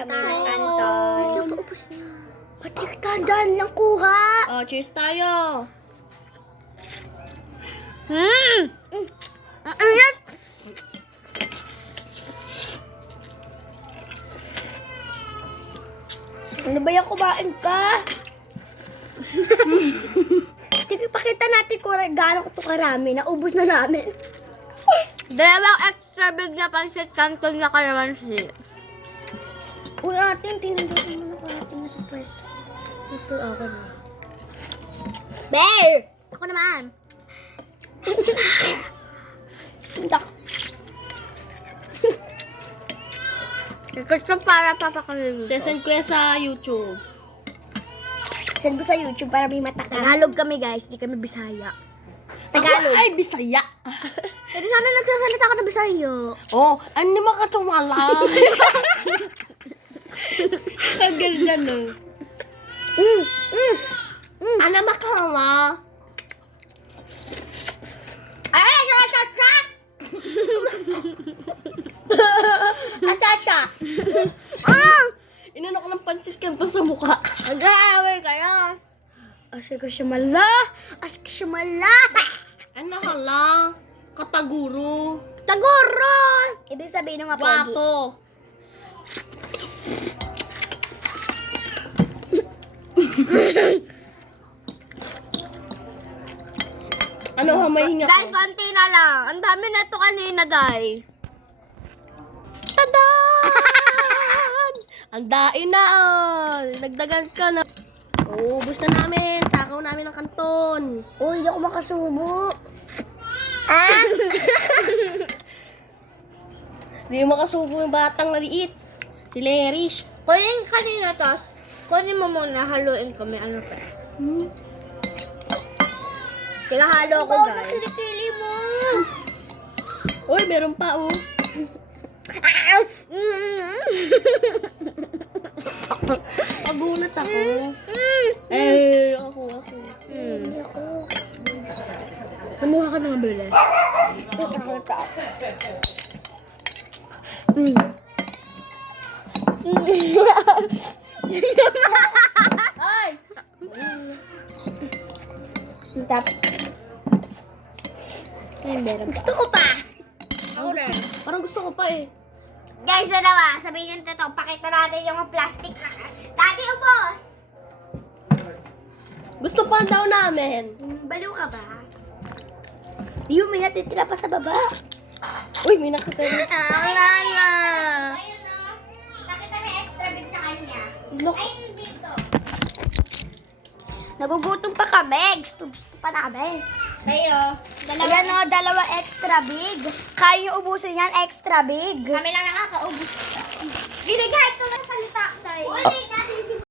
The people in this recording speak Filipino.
kami Kanton. ng kanton. Paubos na. Pati tandaan ng kuha. Oh, cheers tayo. Ang init. Ano ba yung kumain ka? Sige, pakita natin kung gaano ko ito karami. Naubos na namin. Dalawang extra big na pancit canton na kalamansi. Uy, atin, tinandakan mo na karating na sa pwesto. Ito ako na. Bear! Ako naman. Tindak. Ito para papakalito. Sesend ko yan sa YouTube. Send ko sa YouTube para may mata. Tagalog kami, guys. Hindi kami Bisaya. Tagalog. Ay, Bisaya. Pwede sana nagsasalita ka ng Bisaya. Oh, hindi makatumala. Ang ganda no. Ano makala? Ay, sa! Atata! Inano ko ng pansit canton sa mukha. Nag-aaway kayo. Asik ko siya mala. Asik ko siya mala. Ano hala? Kataguro. Taguro! Ibig sabihin ng mga pogi. Wapo. Ano hamahinga Guys, ko? konti na lang. Ang dami na ito kanina, guys. Tada! Ang dain na oh. Nagdagan ka na. Oh, ubus na namin. Takaw namin ng kanton. Uy, hindi ako makasubo. Ah! Hindi makasubo yung batang maliit. Si Lerish. Kunin kanina to. Kunin mo muna. Haluin kami. Ano pa? Kaya halo ko, guys. Kilikili mo. Uy, meron pa oh. Pagunat ako. Eh, ako. Kumuha ka ng bili. Ay! Tap. Gusto ko pa. Parang gusto ko pa eh. Guys, dalawa. Sabihin nyo ito. Pakita natin yung plastic na. Dati, ubos. Gusto pa daw namin. Baliw ka ba? Yung may natitira pa sa baba. Uy, may nakita. Ayun na. Nakita may extra big sa kanya. Look. Ayun dito. Nagugutom pa kami. Gusto pa namin. Kayo. Ayan o, dalawa extra big. Kaya nyo ubusin yan, extra big. Kami lang nakakaubos. Binigay ko lang salita tayo. Uy,